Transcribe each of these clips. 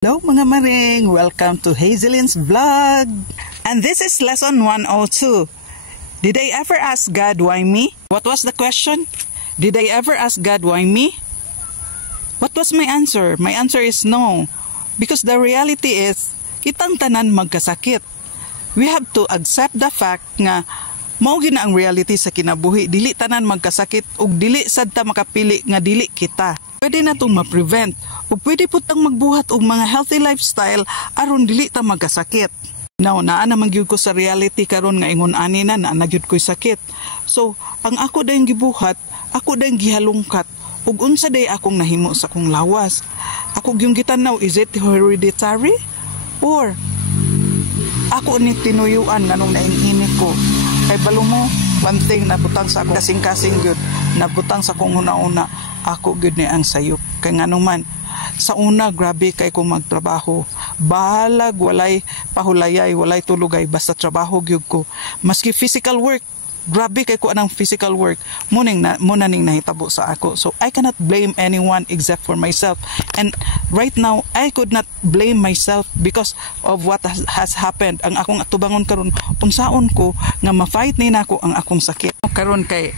Hello mga maring! Welcome to Hazelin's vlog! And this is lesson 102. Did I ever ask God why me? What was the question? Did I ever ask God why me? What was my answer? My answer is no. Because the reality is, kitang tanan magkasakit. We have to accept the fact nga mao gina ang reality sa kinabuhi. Dili tanan magkasakit ug dili sad ta makapili nga dili kita. Pwede na itong ma-prevent o pwede po tang magbuhat og mga healthy lifestyle aron dili ta magkasakit. Now, naa naman gyud ko sa reality karon nga ingon ani na nagyud ko'y sakit. So, ang ako dayong gibuhat, ako dayong gihalungkat ug unsa day akong nahimo sa akong lawas. Ako gyung gitanaw, is it hereditary? Or ako ni tinuyuan nganong nainginit ko. Kay balo mo, one thing nabutang sa akong kasing-kasing gyud, nabutang sa akong una-una, ako gyud ni ang sayop. Kay ngano man, sa una grabe kay kong magtrabaho. Bahalag, walay pahulayay, walay tulugay, basta trabaho gyud ko. Maski physical work, grabe kay ko anang physical work, muna ning nahitabo sa ako. So I cannot blame anyone except for myself. And right now, I could not blame myself because of what has happened. Ang akong atubangon karon, unsaon ko nga ma-fight ni nako ang akong sakit. Karon kay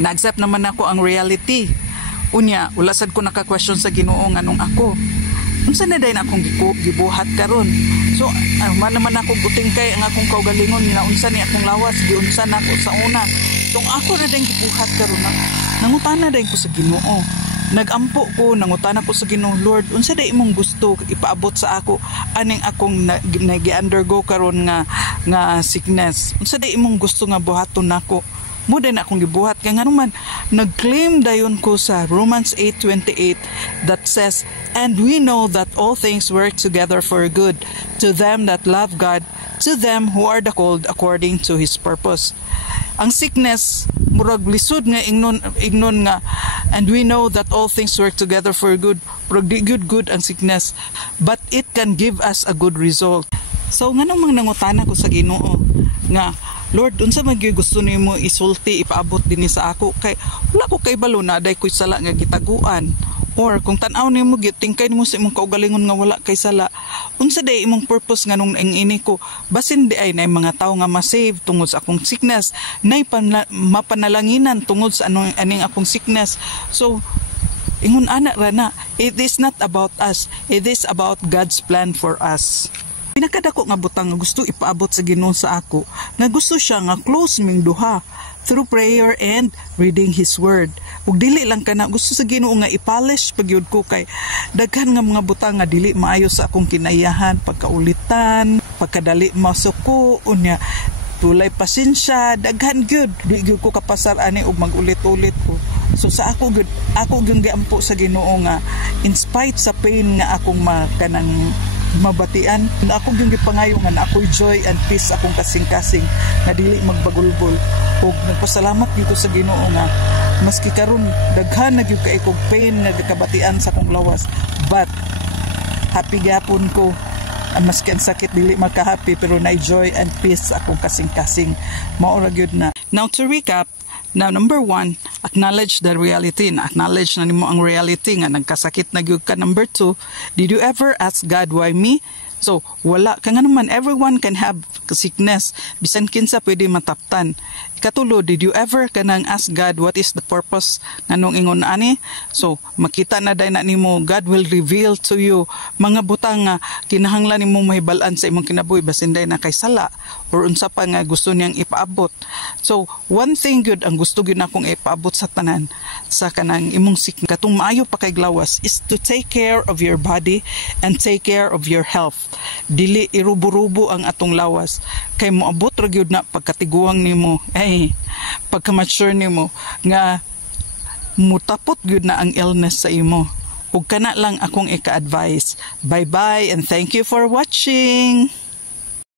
na-accept naman ako ang reality. Unya, wala sad ko naka-question sa Ginoo nganong ako. Unsa na dayon akong gibuhat karon? So, man naman ako buting kay ang akong kaugalingon na unsa ni akong lawas, giunsa na ako sa una. So, ako na dayon gibuhat karon na nangutana dayon ko sa Ginoo. Nagampo ko, nangutana ko sa Ginoo, Lord, unsa day imong gusto ipaabot sa ako aning akong nagi-undergo karon nga sickness. Unsa day imong gusto nga buhaton nako? Mo din akong gibuhat kay ngano man nag-claim dayon ko sa Romans 8:28 that says, and we know that all things work together for good to them that love God, to them who are the called according to His purpose. Ang sickness murag lisod nga ignon nga, and we know that all things work together for good, murag di good ang sickness, but it can give us a good result. So nganong mang nangutana ko sa Ginoo nga, Lord, unsa man gyud gusto nimo isulti ipaabot dinhi sa ako kay wala ko kay balo na day koy sala nga gitaguan. Or kung tan-aw nimo gyud tingkay nimo sa imong kaugalingon nga wala kay sala, unsa day imong purpose nganong ini ko basin di ay nay mga tawo nga ma-save tungod sa akong sickness, nay mapanalanginan tungod sa aning akong sickness. So ingon ana ra na, it is not about us, it is about God's plan for us. Pinakadako nga butang nga gusto ipaabot sa Ginoo sa ako, nga gusto siya nga close ming duha through prayer and reading His Word. Ug dili lang kana gusto sa Ginoo nga ipolish pagyud ko kay daghan nga mga butang nga dili maayo sa akong kinayahan, pagkaulitan, pagkadali masuko, unya tulay pasensya, daghan gyud di gyud ko kapasar ani og magulit-ulit ko. So sa ako gyud giampo sa Ginoo nga in spite sa pain nga akong kanang mabatian, ako yung gipangayo nga ako'y joy and peace akong kasing-kasing na dili magbagulbol. O nagpasalamat dito sa Ginoo nga maski karon daghan na gyud kay kog pain nga kabatian sa akong lawas, but happy gyapon ko. Maski ang sakit dili makahappy pero na joy and peace akong kasing-kasing. Mao ra gyud na. Now to recap, now, number 1, acknowledge the reality. Na-acknowledge na nimo ang reality nga nagkasakit na gyud ka. Number 2, did you ever ask God why me? So, wala. Kaya nga naman, everyone can have sickness. Bisan kinsa pwede mataptan. Ikatulo, did you ever kanang ask God what is the purpose nganong ingon ani? So, makita na day na nimo, God will reveal to you mga butang nga kinahanglan nimo mahibalan sa imong kinabuhi basin day na kay sala or unsa pa nga gusto niyang ipaabot. So, one thing good ang gusto gyud akong ipaabot sa tanan sa kanang imong sickness katong maayo pa kay glawas is to take care of your body and take care of your health. Dili irubo-rubo ang atong lawas kay moabot ra gyud na pagkatiguang nimo pagka-mature nimo nga mutapot gyud na ang illness sa imo. Ug kana lang akong ika-advise. Bye-bye and thank you for watching.